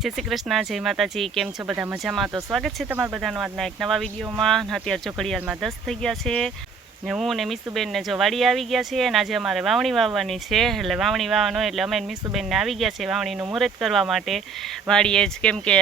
જય શ્રી કૃષ્ણ, જય માતાજી, કેમ છો? બધા મજામાં? તો સ્વાગત છે તમારા બધાનું આજના એક નવા વિડીયોમાં. અત્યારે ચોકડિયાલમાં દસ થઈ ગયા છે. ને હું ને મીસુબેનને જો વાડી આવી ગયા છીએ અને આજે અમારે વાવણી વાવવાની છે, એટલે વાવણી વાવવાનો એટલે અમે મીસુબેનને આવી ગયા છે વાવણીનું મુહૂર્ત કરવા માટે. વાડીએ જ કેમ કે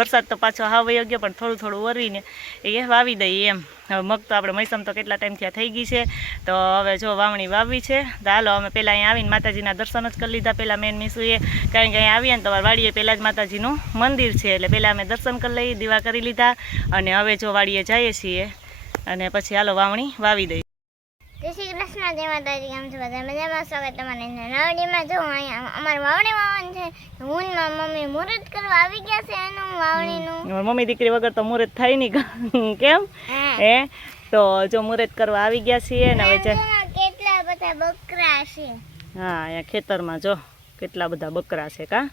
વરસાદ તો પાછો હાવ વયો ગયો, પણ થોડું થોડું વરીને એ વાવી દઈએ એમ. હવે મગ તો આપણે મૈસમ તો કેટલા ટાઈમથી થઈ ગઈ છે. તો હવે જો વાવણી વાવવી છે. તો હાલો, અમે પહેલાં અહીંયા આવીને માતાજીના દર્શન જ કરી લીધા પહેલાં મેન મીસુએ. કારણ કે અહીંયા આવીએ ને તો વાડીએ પહેલાં જ માતાજીનું મંદિર છે, એટલે પહેલાં અમે દર્શન કરી લઈ દીવા કરી લીધા. અને હવે જો વાડીએ જઈએ છીએ. અને પછી હાલો વાવણી વાવી દઈએ. જય શ્રી કૃષ્ણ જય માતાજી કેમ છો બધા? મજામાં? સ્વાગત તમારે નવડીમાં જો અહીંયા અમારે વાવણી વાવવાનું છે. હું મમ્મી મુહૂર્ત કરવા આવી ગયા છે એનું વાવણીનું. મમ્મી દીકરી વગર તો મુહૂર્ત થાય નહીં કેમ? હે. તો જો મુહૂર્ત કરવા આવી ગયા છીએ ને હવે કેટલા બધા બકરા છે? હા અહીંયા ખેતરમાં જો કેટલા બધા બકરા છે કા?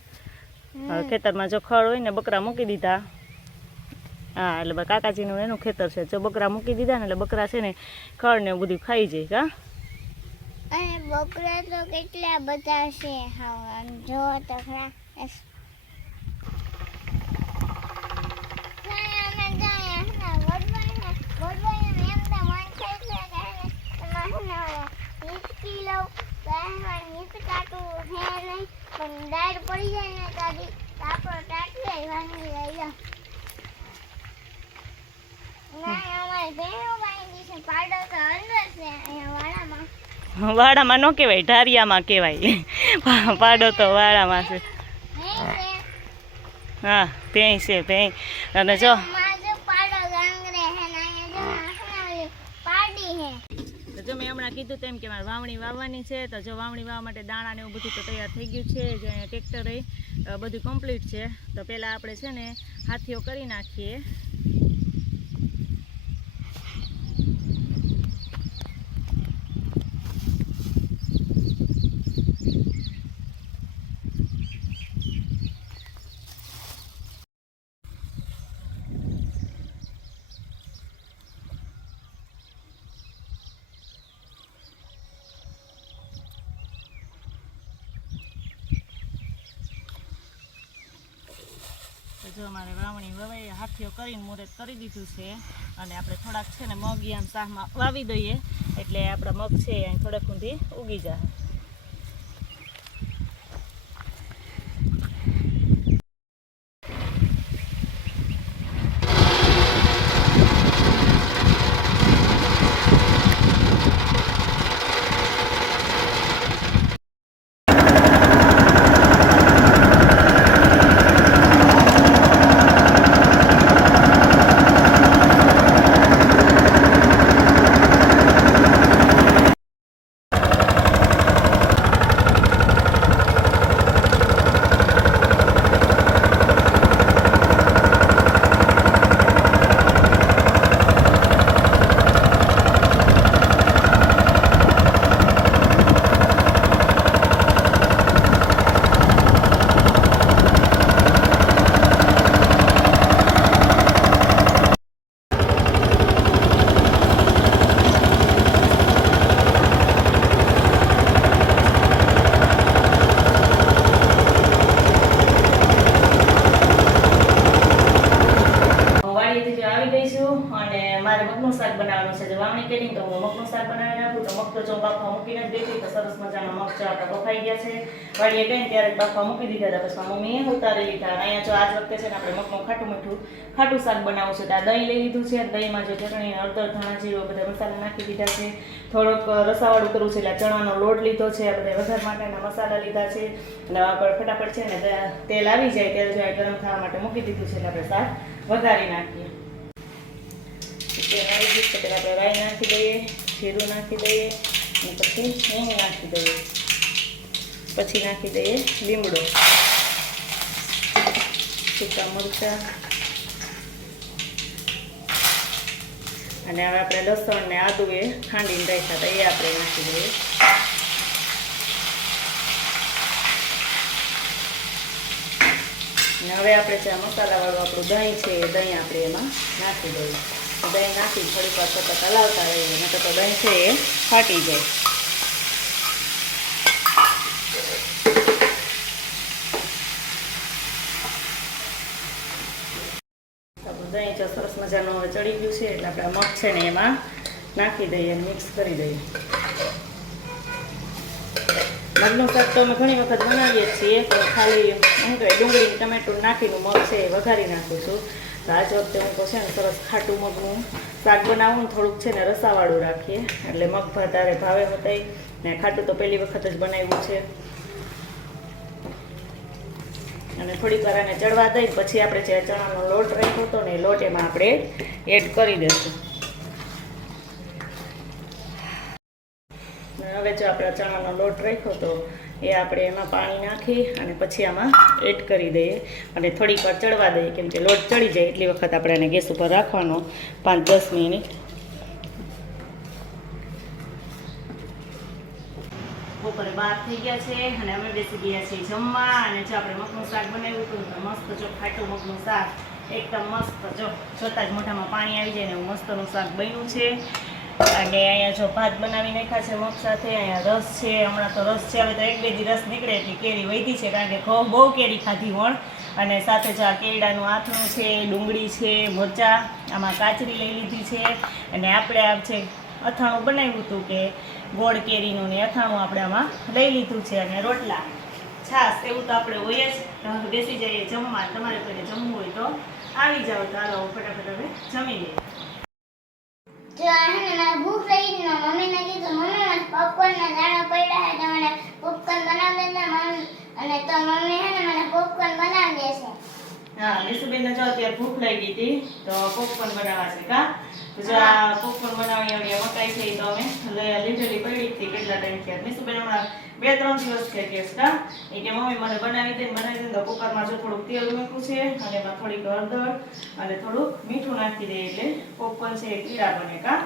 ખેતરમાં જો ખડ હોય ને બકરા મૂકી દીધા. હા, એટલે કાકાજીનું એનું ખેતર છે. જો બકરા મૂકી દીધા ને એટલે બકરા છે ને ખડ ને બધું ખાઈ જાય કા અને બકરા તો કેટલા બધા છે હા જો તો ખરા. પણ ડાળ પડી જાય ને તારી કાપડ આપણો ટાંટિયો ભાંગી જાય લ્યો. ના, અમારે ભેણો બાંધી છે, પાડો તો અંદર છે અહીંયા વાડામાં. ન કહેવાય, ઢારિયામાં કહેવાય પાડો તો વાડામાં છે હા ભેંય છે ભેંય અને જો. તો મેં હમણાં કીધું તેમ કે મારે વાવણી વાવવાની છે, તો જો વાવણી વાવવા માટે દાણા ને એવું બધું તો તૈયાર થઈ ગયું છે, જે અહીંયા ટ્રેક્ટર બધું કમ્પ્લીટ છે તો પહેલાં આપણે છે ને, હાથીઓ કરી નાખીએ જો અમારે વાવણી વવાઈ હાથીઓ કરીને મુહૂર્ત કરી દીધું છે અને આપણે થોડાક છે ને મગ યામ શાહમાં વાવી દઈએ. એટલે આપણા મગ છે અહીં થોડાક ઊંધી ઉગી જાય વાડીએથી જો આવી ગઈ છું અને મારે મગનું શાક બનાવવાનું છે જો વાવણી કરી તો હું મગનું શાક બનાવી નાખું તો મગ તો જો બાફવા મૂકીને જ દેતી તો સરસ મજાના જો આપણા બફાઈ ગયા છે. વાડીએ ગઈ ત્યારે બાફવા મૂકી દીધા હતા. પછી મમ્મીએ ઉતારી લીધા. અને અહીંયા જો આજ વખતે છે ને આપણે મગનું ખાટું મીઠું, ખાટું શાક બનાવવું છે. તો આ દહીં લઈ લીધું છે દહીંમાં જો ચટણી, હળદર, ધાણા જીરો બધા મસાલા નાખી દીધા છે. થોડોક રસાવાળું કરવું છે એટલે ચણાનો લોટ લીધો છે. આ બધા વઘાર માટેના મસાલા લીધા છે. અને આગળ ફટાફટ છે ને તેલ આવી જાય, તેલ જો ગરમ થવા માટે મૂકી દીધું છે એટલે આપણે શાક વઘારી નાખીએ. તેલ આવી ગયું છે પહેલાં આપણે રાઈ નાખી દઈએ, જીરું નાખી દઈએ. પછી હિંગ નાખી દઈએ. પછી નાખી દઈએ લીમડો. સૂકા મરચાં. અને હવે આપણે લસણ ને આદુ એ ખાંડીને રાખ્યા હતા, એ આપણે નાખી દઈએ. અને હવે આપણે જે મસાલા મસાલાવાળું આપણું દહીં છે, એ દહીં આપણે એમાં નાખી દઈએ. દહીં નાખી થોડીક વાર સતત હલાવતા રહીએ નહીં તો દહીં છે એ ફાટી જાય. દહીં જો સરસ મજાનું હવે ચડી ગયું છે, એટલે આપણે મગ છે ને એમાં નાખી દઈએ અને મિક્સ કરી દઈએ. મગનું શાક તો અમે ઘણી વખત બનાવીએ છીએ, પણ ખાલી શું કહેવાય ડુંગળી ટમેટું નાખીને મગ છે એ વઘારી નાખું છું. તો આજ વખતે હું તો છે ને સરસ ખાટું મગનું શાક બનાવું થોડુંક છે ને રસાવાળું રાખીએ. એટલે મગ ભાતારે ભાવે મતાઈ ને ખાટું તો પહેલી વખત જ બનાવ્યું છે. અને થોડીક વાર આને ચડવા દઈ, પછી આપણે જે ચણાનો લોટ રાખ્યો હતો ને એ લોટ એમાં આપણે એડ કરી દઈશું અને હવે જો આપણે ચણાનો લોટ રાખ્યો તો એ આપણે એમાં પાણી નાખી અને પછી આમાં એડ કરી દઈએ અને થોડીક વાર ચડવા દઈએ કેમ લોટ ચડી જાય એટલી વખત આપણે એને ગેસ ઉપર રાખવાનો પાંચ દસ મિનિટ. બપોરે બાર થઈ ગયા છે અને અમે બેસી ગયા છીએ જમવા અને જો આપણે મગનું શાક બનાવ્યું હતું મસ્ત જો ખાટું મગનું શાક, એકદમ મસ્ત જો, જોતાં જ મોઢામાં પાણી આવી જાય ને મસ્તનું શાક બન્યું છે. અને અહીંયા જો ભાત બનાવી નાખ્યા છે મગ સાથે, અહીંયા રસ છે, હમણાં તો રસ છે, હવે તો એક બે દી રસ નીકળે એટલી કેરી વધી છે, કારણ કે બહુ કેરી ખાધી વણ અને સાથે જ આ કેળાનું આથણું છે, ડુંગળી છે, મરચાં, આમાં કાચરી લઈ લીધી છે. અને આપણે આ છે અથાણું બનાવ્યું હતું કે ગોળ કેરીનું ને અથાણું આપણે આમાં લઈ લીધું છે અને રોટલા, છાશ, એવું તો આપણે હોય જ. બેસી જઈએ જમવા, તમારે ઘરે જમવું હોય તો આવી જાઓ, તો હાલો, ફટાફટ હવે જમી લઈએ. જો આને મને ભૂખ છે ને કીધું, મમ્મી, મને પોપકોર્નના દાણા પડ્યા છે, તો મને પોપકોર્ન બનાવી દે ને મમ્મી. અને તો મમ્મી હે ને મને પોપકોર્ન બનાવી દેશે. હા નિશુબેનને જો અત્યારે ભૂખ લાગી હતી, તો પોપકોર્ન બનાવવા છે, કા? જો પોપકોર્ન બનાવવાની ઓલી મકાઈ અમે લીધેલી પડી હતી કેટલા ટાઈમ થયા? નિશુબેન હમણાં બે ત્રણ દિવસ થઈ ગયા કા એ કે મમ્મી મને બનાવી દે બનાવી દે તો કુકરમાં થોડુંક તેલ મૂક્યું છે અને એમાં થોડીક હળદર અને થોડુંક મીઠું નાખી દઈએ એટલે પોપકોર્ન છે એ પીળા બને કા.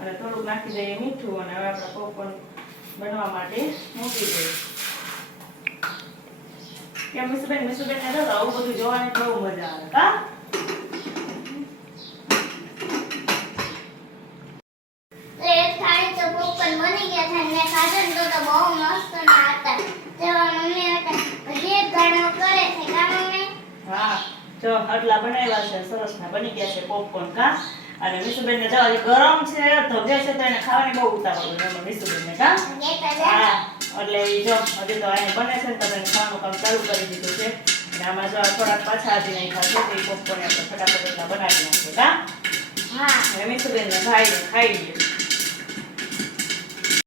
અને થોડુંક નાખી દઈએ મીઠું અને હવે આપણે પોપકોર્ન બનવા માટે મૂકી દઈએ. કેમ, મિસુબેન? મિસુબેન ને તો આવું બધું જોવાની બહુ મજા આવે કા તો એક થાળી તો પોપકોર્ન બની ગયા છે અને મેં ખાધા ને તો તો બહુ મસ્ત ના હતા. જેવા મમ્મી હતા. હજી એક ઘણો કરે છે કા મમ્મી? હા જો આટલા બનાવ્યા છે સરસ ના બની ગયા છે પોપકોર્ન કા? અને મિસુબેન ને જો ગરમ છે ધોગે છે તો એને ખાવાની બહુ ઉતાવળ એમાં મિસુબેન ને કા હા એટલે ઈ જો હજી તો આને બને છે ને તમે ખાવાનું કામ ચાલુ કરી દીધું છે. અને આમાં જો થોડાક પાછા હજી નહીં ખાશે તો એ પોપકોર્ન આપણે ફટાફટ એટલા બનાવી નાખીએ કા? હા. અને મિસુબેન ને ભાઈ ખાઈ લઈએ